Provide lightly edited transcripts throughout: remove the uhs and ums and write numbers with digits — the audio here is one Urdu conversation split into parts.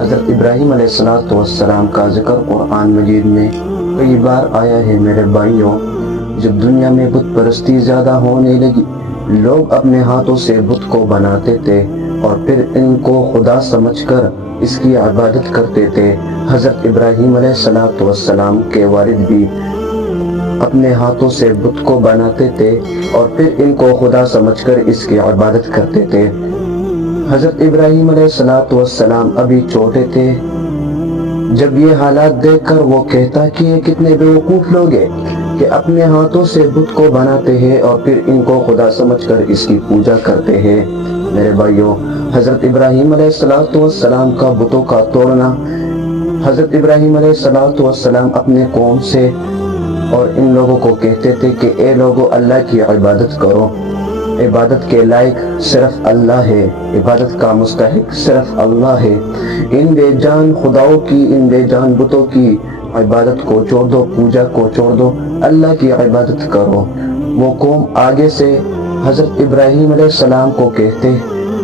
حضرت ابراہیم علیہ السلام کا ذکر قرآن مجید میں کئی بار آیا ہے میرے بھائیوں۔ جب دنیا میں بت پرستی زیادہ ہونے لگی، لوگ اپنے ہاتھوں سے بت کو بناتے تھے اور پھر ان کو خدا سمجھ کر اس کی عبادت کرتے تھے۔ حضرت ابراہیم علیہ السلام کے والد بھی اپنے ہاتھوں سے بت کو بناتے تھے اور پھر ان کو خدا سمجھ کر اس کی عبادت کرتے تھے۔ حضرت ابراہیم علیہ السلام ابھی چھوٹے تھے جب یہ حالات دیکھ کر وہ کہتا کہ یہ کتنے بیوقوف لوگ ہیں کہ اپنے ہاتھوں سے بت کو بناتے ہیں اور پھر ان کو خدا سمجھ کر اس کی پوجا کرتے ہیں۔ میرے بھائیوں، حضرت ابراہیم علیہ السلام کا بتوں کا توڑنا، حضرت ابراہیم علیہ السلام اپنے قوم سے اور ان لوگوں کو کہتے تھے کہ اے لوگو، اللہ کی عبادت کرو، عبادت کے لائق صرف اللہ ہے، عبادت کا مستحق صرف اللہ ہے۔ ان بے جان خداؤں کی، ان بے جان بتوں کی عبادت کو چھوڑ دو، پوجا کو چھوڑ دو، اللہ کی عبادت کرو۔ وہ قوم آگے سے حضرت ابراہیم علیہ السلام کو کہتے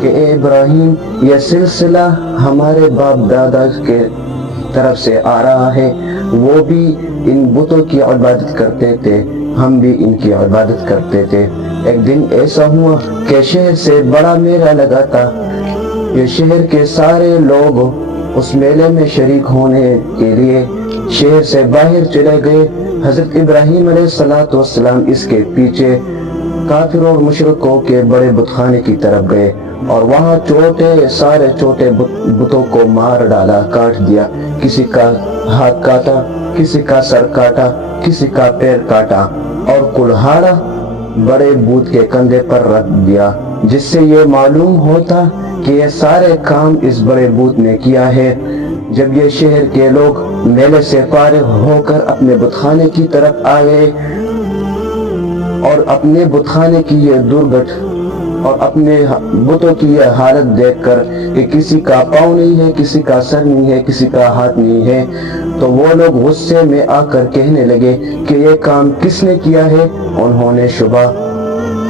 کہ اے ابراہیم، یہ سلسلہ ہمارے باپ دادا کے طرف سے آ رہا ہے، وہ بھی ان بتوں کی عبادت کرتے تھے، ہم بھی ان کی عبادت کرتے تھے۔ ایک دن ایسا ہوا کہ شہر سے بڑا میلہ لگا تھا۔ یہ شہر کے سارے لوگ اس میلے میں شریک ہونے کے لیے شہر سے باہر چلے گئے۔ حضرت ابراہیم علیہ السلام اس کے پیچھے کافروں اور مشرکوں کے بڑے بت خانے کی طرف گئے اور وہاں سارے چھوٹے بتوں کو مار ڈالا، کاٹ دیا، کسی کا ہاتھ کاٹا، کسی کا سر کاٹا، کسی کا پیر کاٹا اور کلہاڑا بڑے بت کے کندھے پر رکھ دیا، جس سے یہ معلوم ہوتا کہ یہ سارے کام اس بڑے بت نے کیا ہے۔ جب یہ شہر کے لوگ میلے سے فارغ ہو کر اپنے بت خانے کی طرف آئے اور اپنے بت خانے کی یہ درگت اور اپنے بتوں کی یہ حالت دیکھ کر کہ کسی کا پاؤں نہیں ہے، کسی کا سر نہیں ہے، کسی کا ہاتھ نہیں ہے، تو وہ لوگ غصے میں آ کر کہنے لگے کہ یہ کام کس نے کیا ہے۔ انہوں نے شبہ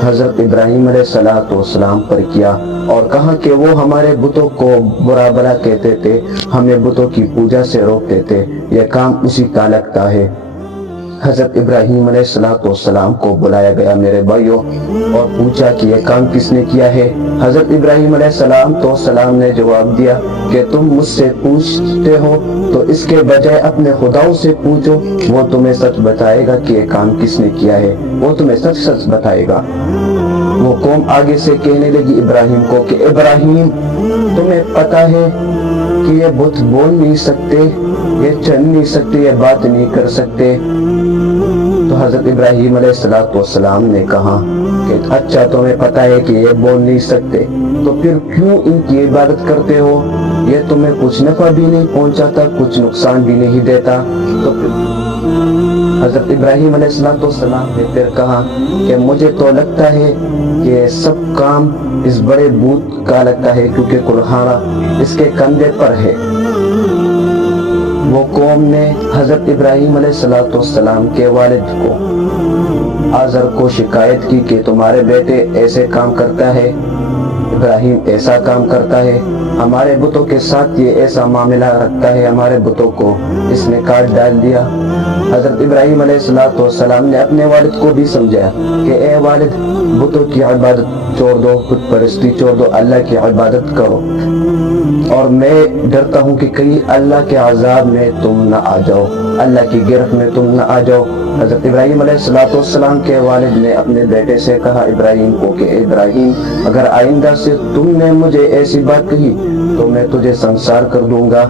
حضرت ابراہیم علیہ السلام پر کیا اور کہا کہ وہ ہمارے بتوں کو برا بھلا کہتے تھے، ہمیں بتوں کی پوجا سے روکتے تھے، یہ کام اسی کا لگتا ہے۔ حضرت ابراہیم علیہ السلام کو بلایا گیا میرے بھائیوں اور پوچھا کہ یہ کام کس نے کیا ہے۔ حضرت ابراہیم علیہ السلام نے جواب دیا کہ تم مجھ سے پوچھتے ہو تو اس کے بجائے اپنے خداؤں سے پوچھو، وہ تمہیں سچ بتائے گا کہ یہ کام کس نے کیا ہے، وہ تمہیں سچ بتائے گا۔ وہ قوم آگے سے کہنے لگی ابراہیم کو کہ ابراہیم، تمہیں پتا ہے کہ یہ بت بول نہیں سکتے، یہ چل نہیں سکتے، یہ بات نہیں کر سکتے۔ تو حضرت ابراہیم علیہ السلام نے کہا کہ اچھا، تمہیں پتا ہے کہ یہ بول نہیں سکتے، تو پھر کیوں ان کی عبادت کرتے ہو؟ یہ تمہیں کچھ نفع بھی نہیں پہنچاتا، کچھ نقصان بھی نہیں دیتا۔ تو پھر حضرت ابراہیم علیہ السلام نے پھر کہا کہ مجھے تو لگتا ہے کہ سب کام اس بڑے بت کا لگتا ہے، کیونکہ کلہاڑا اس کے کندھے پر ہے۔ وہ قوم نے حضرت ابراہیم علیہ السلام کے والد کو، آزر کو شکایت کی کہ تمہارے بیٹے ایسے کام کرتا ہے، ابراہیم ایسا کام کرتا ہے، ہمارے بتوں کے ساتھ یہ ایسا معاملہ رکھتا ہے، ہمارے بتوں کو اس نے کاٹ ڈال دیا۔ حضرت ابراہیم علیہ السلام نے اپنے والد کو بھی سمجھایا کہ اے والد، بتوں کی عبادت چھوڑ دو، بت پرستی چھوڑ دو، اللہ کی عبادت کرو، اور میں ڈرتا ہوں کہ کہیں اللہ کے عذاب میں تم نہ آ جاؤ، اللہ کی گرفت میں تم نہ آ جاؤ۔ حضرت ابراہیم علیہ السلام کے والد نے اپنے بیٹے سے کہا ابراہیم کو کہ ابراہیم، اگر آئندہ سے تم نے مجھے ایسی بات کہی تو میں تجھے سنسار کر دوں گا،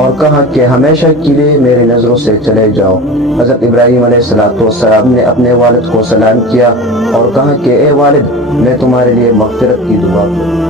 اور کہا کہ ہمیشہ کے لیے میری نظروں سے چلے جاؤ۔ حضرت ابراہیم علیہ السلام نے اپنے والد کو سلام کیا اور کہا کہ اے والد، میں تمہارے لیے مغفرت کی دعا کروں۔